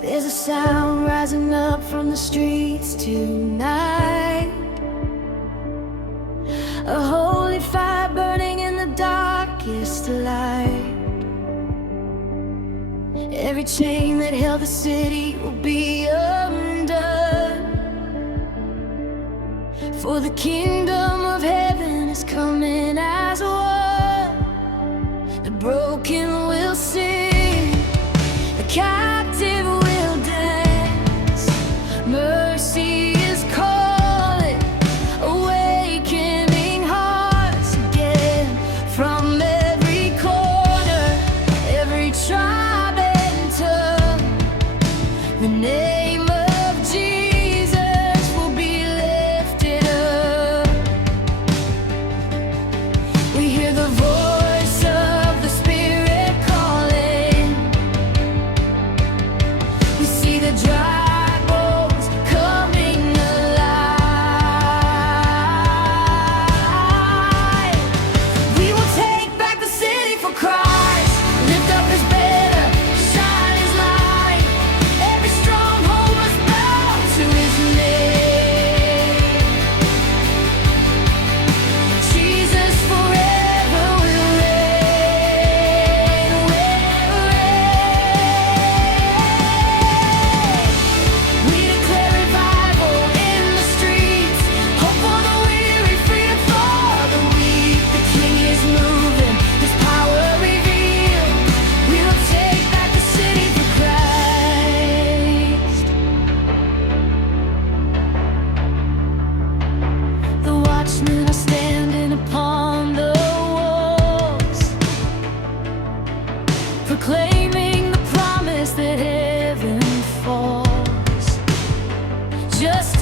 There's a sound rising up from the streets tonight, a holy fire burning in the darkest light. Every chain that held the city will be undone, for the kingdom of heaven is coming as one. The broken will sing, the captive will dance. Mercy is calling, awakening hearts again. From every corner, every tribe and tongue, the name of Jesus will be lifted up. We hear the voice of the Spirit calling. We see the dry bones coming alive. We will take back the city for Christ. Lift up His banner, shine His light. Every stronghold must bow to His name. Jesus forever will reign, will reign. We declare revival in the streets, hope for the weary, freedom for the weak. The King is moving, His power revealed. We will take back the city for Christ. The watchmen are standing upon the walls, proclaiming the promise that heaven falls. Just